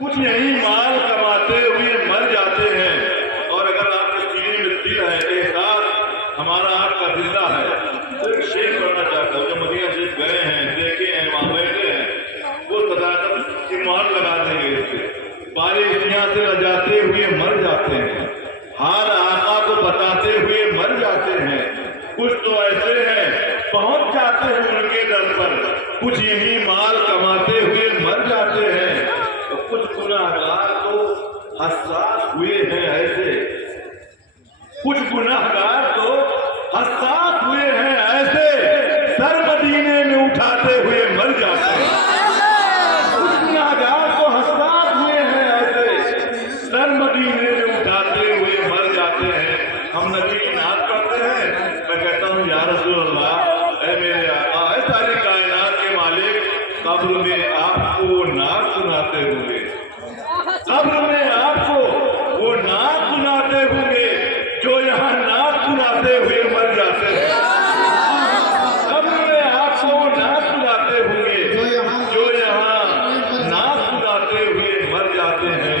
कुछ यही माल कमाते हुए मर जाते हैं। और अगर आपके सीने में दिल है, एहसास हमारा आपका जिंदा है, तो एक शेर पढ़ना चाहता हूँ। जो मदीना शरीफ गए हैं, देखे हैं, वहां बैठे हैं, वो सदाकत ईमान लगा देंगे इससे। बारिशियां से लजाते हुए मर जाते हैं, हाल आका को बताते हुए मर जाते हैं। कुछ तो ऐसे हैं पहुंच जाते हैं उनके दर पर, कुछ यही माल कमाते हुए मर जाते हैं। तो कुछ गुनाहगार तो हसास हुए हैं ऐसे, कुछ गुनाहगार तो हसास हुए हैं ऐसे, सर मदीने में उठाते हुए मर जाते हैं। कुछ गुनाहगार तो हसास हुए हैं ऐसे, सर मदीने में उठाते हुए मर जाते हैं। हम नबी की नात पढ़ते हैं, मैं कहता हूँ या रसूल अल्लाह, ऐ मेरे आका, ऐ सारी कायनात के मालिक, कब्र में आपको वो नात सुनाते होंगे, कब्र में आपको वो नात सुनाते होंगे जो यहाँ नात सुनाते हुए मर जाते हैं। कब्र में आपको वो नात सुनाते होंगे जो यहाँ नात सुनाते हुए मर जाते हैं।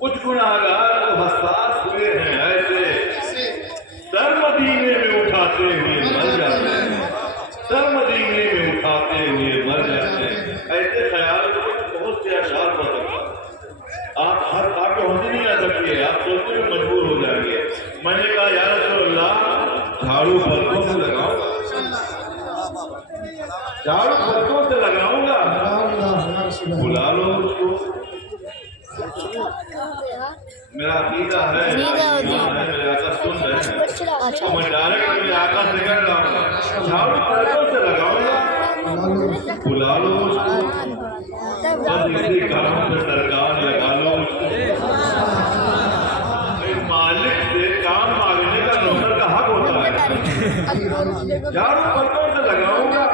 कुछ गुनाहगार तो हसास हुए हैं ऐसे, सर मदीने में उठाते हुए मर जाते हैं, सर मदीने में उठाते हुए मर जाते हैं। ऐसे ख्याल बहुत से अशार पड़ सकता है। आप हर आपको हंसी नहीं आ सकती है, आप सोचते हुए मजबूर हो जाएंगे। मैंने कहा या रसूल अल्लाह, झाड़ू पलकों से लगाऊंगा, झाड़ू पलकों से लगाऊंगा, बुला लो उसको। मेरा अकीदा है, मेरे आका सुन रहे हैं, तो मैं डायरेक्ट मेरे आका से कह रहा हूँ, झाड़ू पलकों से लगाऊंगा, बुला लो उसको। बस इसी काम पे सरकार लगा लो उसको। मालिक से काम मांगने का नौकर का हक होता है। झाड़ू पलकों से लगाऊंगा,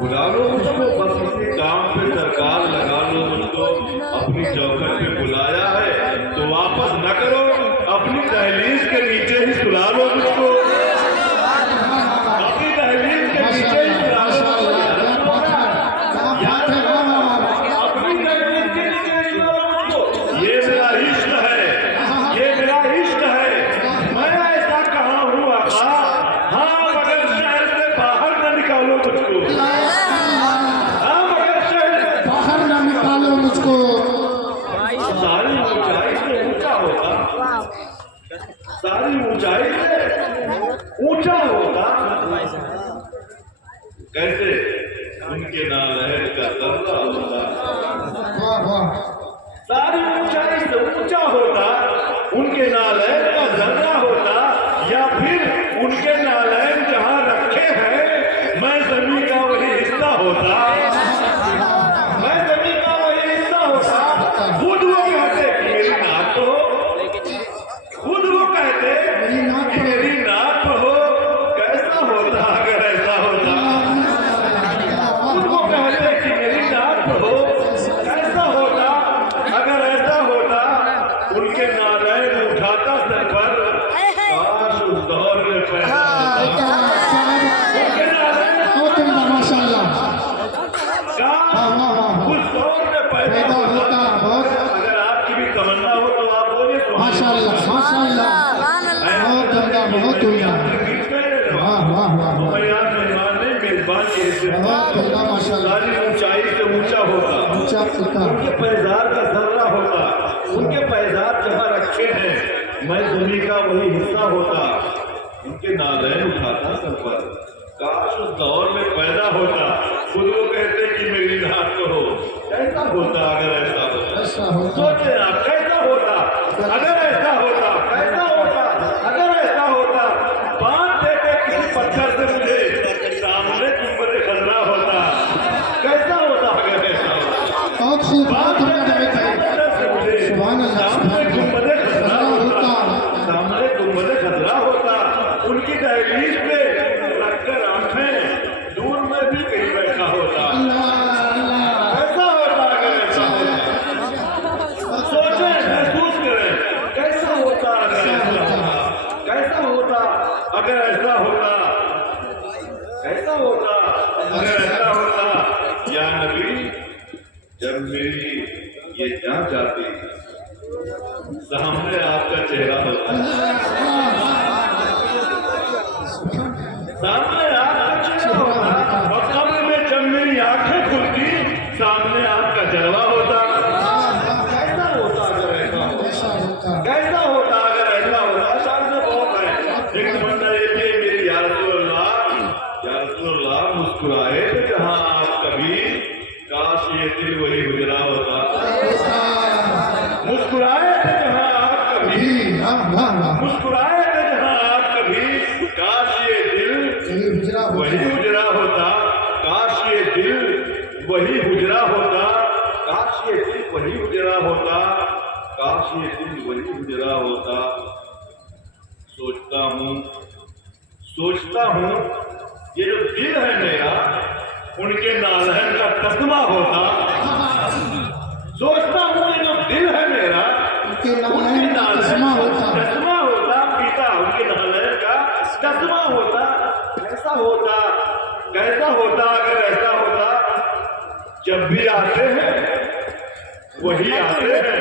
बुला लो उसको। बस इसी काम पे सरकार लगा लो उसको। अपनी चौखट पे बुलाया है तो वापस न करो, अपनी दहलीज के नीचे ही सुला लो उसको, अपनी दहलीज के नीचे ही सुला लो, अपनी दहलीज के नीचे ही सुला लो उसको। ये मेरा इश्क है, ये मेरा इश्क है। मैं ऐसा कहाँ हूँ आका? हाँ, मगर शहर से बाहर न निकालो मुझको, हाँ मगर शहर से बाहर न निकालो मुझको। सारी ऊंचाई से ऊंचा होता, सारी ऊंचाई से ऊंचा होता, कैसे उनके नालहर का दर्जा होता। सारी ऊंचाई से ऊंचा होता, उनके नालहर का दर्जा होता, या फिर उनके नालहर जहां रखे हैं मैं जमीन का वही हिस्सा होता, मैं जमीन का वही हिस्सा होता। खुद वो कहते कि मेरी नाक तो हो, खुद वो कहते कि मेरी नाक तो हो। कैसा होता अगर ऐसा होता? खुद वो कहते कि मेरी नाक तो हो। कैसा होता अगर ऐसा होता? उनके नालैन उठाता सर पर, काश उस दौर में पैदा होता। उनके नालैन माशाल्लाह, काश उस दौर में पैदा होता। अगर आपकी भी तमन्ना हो तो आप बोलिए माशाल्लाह, माशाल्लाह, बहुत उम्दा, बहुत उम्दा। वाह वाह वाह, मेजबान के हिस्से बहुत उम्दा माशाल्लाह। सारी ऊंचाई से ऊंचा होता, ऊंचा फुका, उनके पैजार का जर्रा होता, उनके पैजार जहाँ रखे हैं मैं जमीन का वही हिस्सा होता। उनके नालैन उठाता सर पर, काश उस दौर में पैदा होता। खुद वो कहते कि मेरी नाक तो हो। कैसा होता अगर ऐसा होता? ऐसा होता। सोचे आप कैसा होता अगर ऐसा होता? कैसा होता अगर ऐसा होता? बांध देते किसी पत्थर से मुझे, सामने गुंबद खजरा होता। कैसा होता अगर ऐसा होता? बहुत खूब, बहुत उम्दा बांध देते है। पत्थर से मुझे, सुभान अल्लाह, सामने गुंबद खजरा होता, सामने गुंबद खजरा होता। उनकी दहलीज पे रखकर आंखें दूर में भी कहीं बैठा होता। कैसा होता अगर ऐसा होता? सोचें, महसूस करें, कैसा होता अगर ऐसा होता? कैसा होता अगर ऐसा होता? कैसा होता अगर ऐसा होता? या नबी जब मेरी ये जान जाती सामने आपका चेहरा होता, सामने आपका चेहरा होता, और कब्र में जब मेरी आंखें खुलती सामने आपका जलवा होता। कैसा होता अगर ऐसा हो, ऐसा होता कैसा होता अगर ऐसा होता। शान में बहुत है, लेकिन बंदा ये कि मेरी या रसूलल्लाह मुस्कुराए तो जहां आप कभी, काश ये दिल वही गुजरा होता। मुस्कुराए थे जहां आप कभी, मुस्कुराए थे जहां आप कभी, काश ये दिल वही गुजरा होता। काश ये दिल वही गुजरा होता। काश ये दिल वही गुजरा होता। काश ये दिल वही गुजरा होता। सोचता हूँ ये जो दिल है मेरा उनके नालहन का तस्मा होता। सोचता हूँ ये जो दिल है मेरा उनके नालहन का तस्मा होता। चश्मा होता, पीता उनके नालहन का चश्मा होता। कैसा होता, कैसा होता अगर ऐसा होता। जब भी आते हैं वही आते हैं,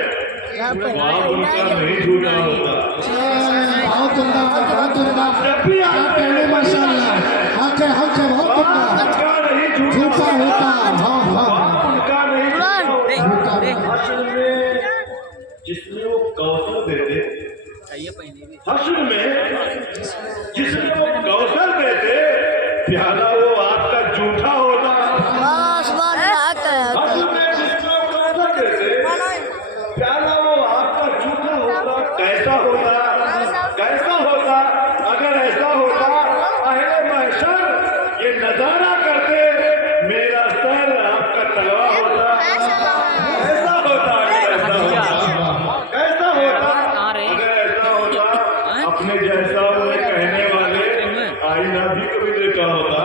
वहां उनका नहीं झूठा होता। बहुत उम्दा, बहुत उम्दा। जब भी आप आते कहने हैं माशाल्लाह, हक है बहुत उम्दा। उनका नहीं झूठा होता, हाँ हाँ उनका नहीं झूठा होता। हश्र में जिसमें वो कौशल देते, हश्र में जिसमें वो कौशल देते, प्याला वो आपका झूठा होता। हश्र में जिसमें वो कौशल देते, प्याला वो आपका झूठा होता। कैसा होता, कैसा होता अगर ऐसा होता। अहले महशर ये नजारा करते, मेरा सर आपका तलवा होता। ऐसा होता अगर ऐसा होता, कैसा होता अगर ऐसा होता। अपने जैसा उन्हें कहने वाले आईना भी कभी देखा होता।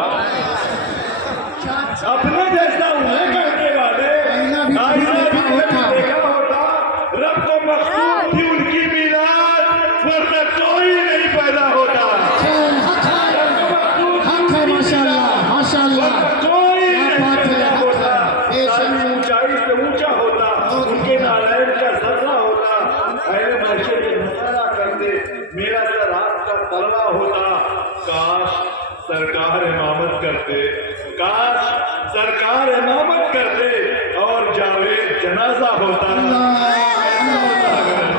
अपने जैसा उन्हें कहने वाले आईना भी कभी देखा होता। रब को मखसूद थी उनकी मीराद, वरना कोई नहीं पैदा होता। रब को मखसूद हक है माशाल्लाह, माशाल्लाह। कोई नहीं पैदा होता। ताली ऊंचाई से ऊंचा होता, उनके नारायण का सजा होता। अहले महशर ये नजारा करते, मेरा सर आपका तलवा होता। काश सरकार इमामत करते, काश सरकार इमामत करते और जावेद जनाजा होता। अल्लाह, अल्लाह।